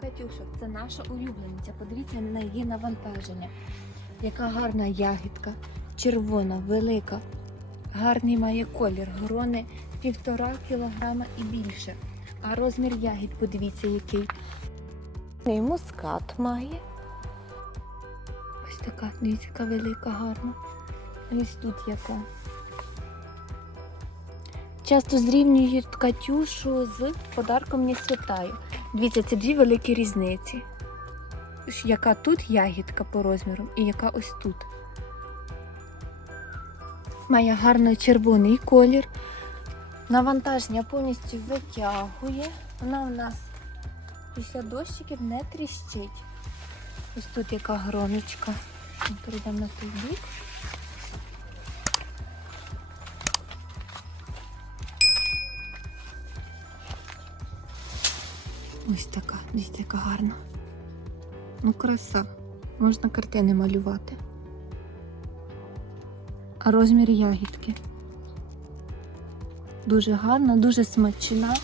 Катюша, це наша улюблениця. Подивіться на її навантаження. Яка гарна ягідка, червона, велика, гарний має колір, грони півтора кілограма і більше. А розмір ягід, подивіться, який. І мускат має. Ось така, дивіться, велика, гарна. Ось тут яка. Часто зрівнюють Катюшу з подарком не святаю. Дивіться, це дві великі різниці. Яка тут ягідка по розміру і яка ось тут. Має гарно червоний колір. Навантаження повністю витягує. Вона у нас після дощиків не тріщить. Ось тут яка гроночка. Ми Перейдемо на той бік. Ось така, дивіться, яка гарна. Ну, краса. Можна картини малювати. А розмір ягідки. Дуже гарна, дуже смачна.